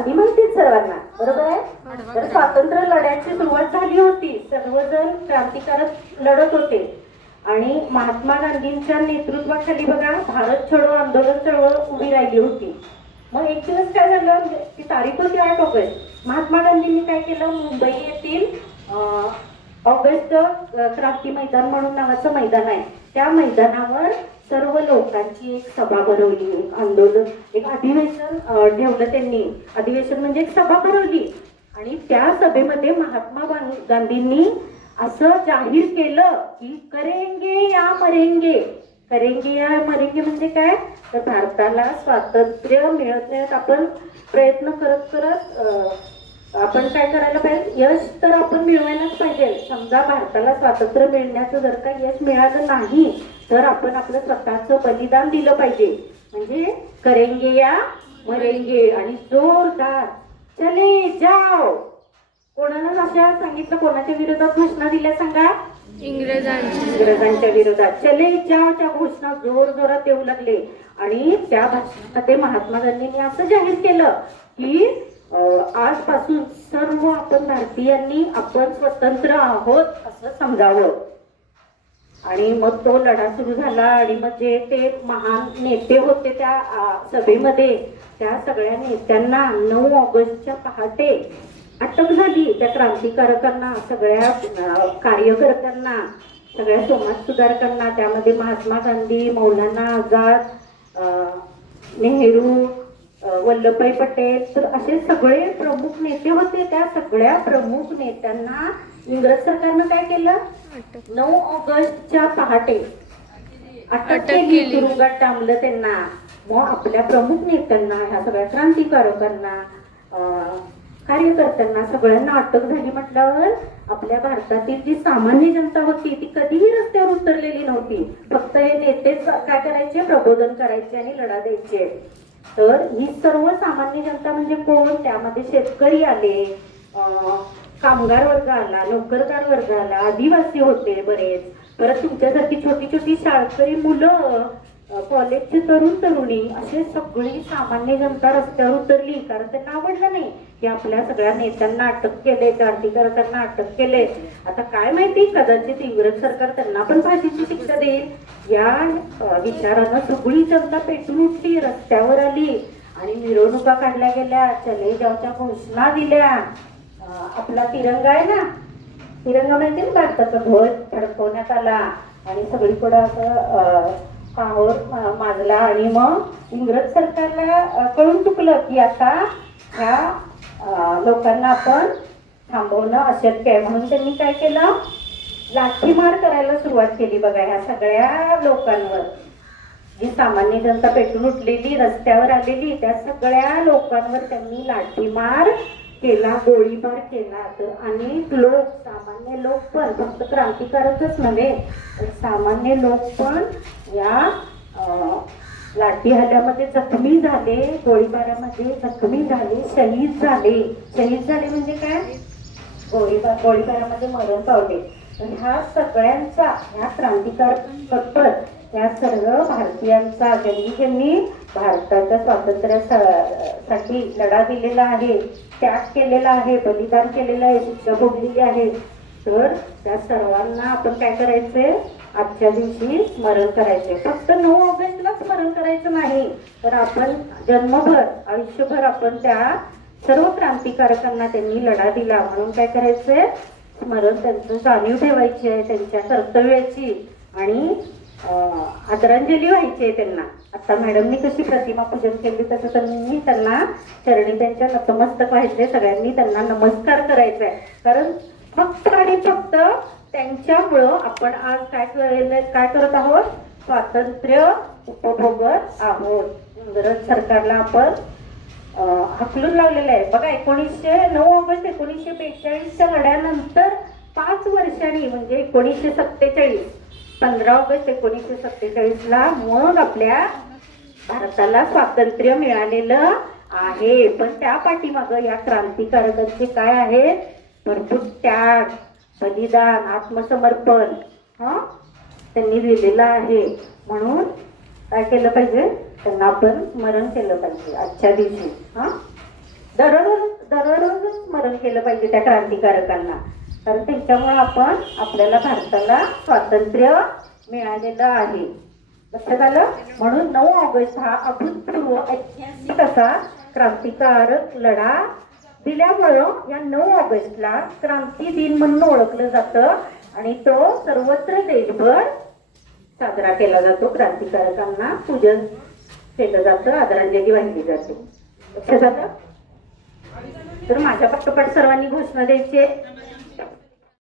गांधी माहितीच सर्वांना, बरोबर आहे. तर स्वातंत्र्य लढ्याची सुरुवात झाली होती, सर्वजण क्रांतिकारक लढत होते आणि महात्मा गांधींच्या नेतृत्वाखाली बघा भारत छोडो आंदोलन चळवळ उभी राहिली होती. मग एक दिवस काय झालं, ती तारीख होती 8 ऑगस्ट. महात्मा गांधींनी काय केलं, मुंबई येथील ऑगस्ट क्रांती मैदान म्हणून नावाचं मैदान आहे, त्या मैदानावर सर्व लोकांची एक सभा भरवली, एक आंदोलन, एक अधिवेशन ठेवलं त्यांनी. अधिवेशन म्हणजे एक सभा भरवली आणि त्या सभेमध्ये महात्मा गांधींनी असं जाहीर केलं की करेंगे या मरेंगे. करेंगे या मरेंगे म्हणजे काय, तर भारताला स्वातंत्र्य मिळत आपण प्रयत्न करत आपण काय करायला पाहिजे, यश तर आपण मिळवायलाच पाहिजे. समजा भारताला स्वातंत्र्य मिळण्याचं जर का यश मिळालं नाही तर आपण आपलं स्वतःचं बलिदान दिलं पाहिजे. म्हणजे करेंगे या मरेंगे आणि जोरदार चले जाओ. कोणाला अशा सांगितलं, कोणाच्या विरोधात घोषणा दिल्या सांगा, इंग्रजांच्या विरोधात. चले जाओच्या घोषणा जोर जोरात येऊ लागले आणि त्या भाषणामध्ये महात्मा गांधींनी असं जाहीर केलं की आजपासून सर्व आपण भारतीयांनी आपण स्वतंत्र आहोत असं समजावं. आणि मग तो लढा सुरू झाला आणि मग जे ते महान नेते होते त्या सभेमध्ये, त्या सगळ्या नेत्यांना 9 ऑगस्टच्या पहाटे अटक झाली. त्या क्रांतिकारकांना, सगळ्या कार्यकर्त्यांना, सगळ्या समाज सुधारकांना, त्यामध्ये महात्मा गांधी, मौलाना आझाद, नेहरू, वल्लभभाई पटेल, तर असे सगळे प्रमुख नेते होते. त्या सगळ्या प्रमुख नेत्यांना इंग्रज सरकारनं काय केलं, 9 ऑगस्टच्या पहाटे अटक केली, तुरुंगात डांबलं त्यांना. मग आपल्या प्रमुख नेत्यांना, ह्या सगळ्या क्रांतिकारकांना, कार्यकर्त्यांना सगळ्यांना अटक झाली म्हटल्यावर आपल्या भारतातील जी सामान्य जनता होती ती कधीही रस्त्यावर उतरलेली नव्हती. फक्त हे नेतेच काय करायचे, प्रबोधन करायचे आणि लढा द्यायचे. तर ही सर्व सामान्य जनता म्हणजे कोण, त्यामध्ये शेतकरी आले, कामगार वर्ग आला, नोकरदार वर्ग आला, आदिवासी होते बरेच, परत तुमच्यासारखी छोटी छोटी शाळकरी मुलं, कॉलेजचे तरुण तरुणी, असे सगळी सामान्य जनता रस्त्यावर उतरली. कारण त्यांना आवडलं नाही की आपल्या सगळ्या नेत्यांना अटक केले, क्रांतिकारकांना अटक केले. आता काय माहिती, कदाचित इंग्रज सरकार त्यांना पण फाशीची शिक्षा देईल या विचारानं सगळी जनता पेटून उठली, रस्त्यावर आली आणि मिरवणुका काढल्या गेल्या, चले जावच्या घोषणा दिल्या. आपला तिरंगा आहे ना, तिरंगा माहिती ना, भारताचा ध्वज फडकवण्यात आला आणि सगळीकडे असं पाहोर माजला. आणि मग इंग्रज सरकारला कळून चुकलं की आता ह्या लोकांना आपण थांबवणं अशक्य आहे, म्हणून त्यांनी काय केलं, लाठीमार करायला सुरुवात केली. बघा, ह्या सगळ्या लोकांवर, जी सामान्य जनता पेटून उठलेली, रस्त्यावर आलेली, त्या सगळ्या लोकांवर त्यांनी लाठीमार केला, गोळीबार केला. तर अनेक लोक, सामान्य लोक पण, फक्त क्रांतिकारकच नव्हे तर सामान्य लोक पण या लाठी हल्ल्यामध्ये जखमी झाले, गोळीबारामध्ये जखमी झाले, शहीद झाले. शहीद झाले म्हणजे काय, गोळीबारामध्ये मरण पावले. तर ह्या सगळ्यांचा, ह्या क्रांतिकारकांबरोबर त्या सर्व भारतीयांचा, ज्यांनी भारताच्या स्वातंत्र्यासाठी लढा दिलेला आहे, त्याग केलेला आहे, बलिदान केलेलं आहे, शिक्षा भोगलेली आहे, तर त्या सर्वांना आपण काय करायचंय, आजच्या दिवशी स्मरण करायचे. फक्त 9 ऑगस्टला स्मरण करायचं नाही, तर आपण जन्मभर, आयुष्यभर आपण त्या सर्व क्रांतिकारकांना, त्यांनी लढा दिला म्हणून काय करायचंय, स्मरण, त्यांचं जाणीव ठेवायची आहे, त्यांच्या कर्तव्याची आणि आदरांजली व्हायची आहे त्यांना. आता मॅडमनी कशी प्रतिमा पूजन केली तसं त्यांनी त्यांना चरणी त्यांच्या नतमस्तक व्हायचे, सगळ्यांनी त्यांना नमस्कार करायचा आहे. कारण फक्त आणि फक्त त्यांच्यामुळं आपण आज काय करत आहोत, स्वातंत्र्य उपभोगत आहोत. इंग्रज सरकारला आपण हकलून लावलेलं आहे. बघा, 9 ऑगस्ट 1942च्या लढ्यानंतर 5 वर्षांनी, म्हणजे 1947, 15 ऑगस्ट 1947ला मग आपल्या भारताला स्वातंत्र्य मिळालेलं आहे. पण त्या पाठीमागं या क्रांतिकारकांचे काय आहे, भरपूर त्याग, बलिदान, आत्मसमर्पण त्यांनी दिलेलं आहे. म्हणून काय केलं पाहिजे, त्यांना आपण स्मरण केलं पाहिजे आजच्या दिवशी. दररोज स्मरण केलं पाहिजे त्या क्रांतिकारकांना, कारण त्यांच्यामुळे आपल्याला भारताला स्वातंत्र्य मिळालेलं आहे. लक्षात आलं? म्हणून 9 ऑगस्ट हा अभूतपूर्व ऐतिहासिक असा क्रांतिकारक लढा दिल्यामुळं या 9 ऑगस्टला क्रांती दिन म्हणून ओळखलं जातं आणि तो सर्वत्र देशभर साजरा केला जातो. क्रांतिकारकांना पूजन केलं जातं, आदरांजली वाहिली जाते. लक्षात आलं? तर माझ्या पट्टोपाठ सर्वांनी घोषणा द्यायची.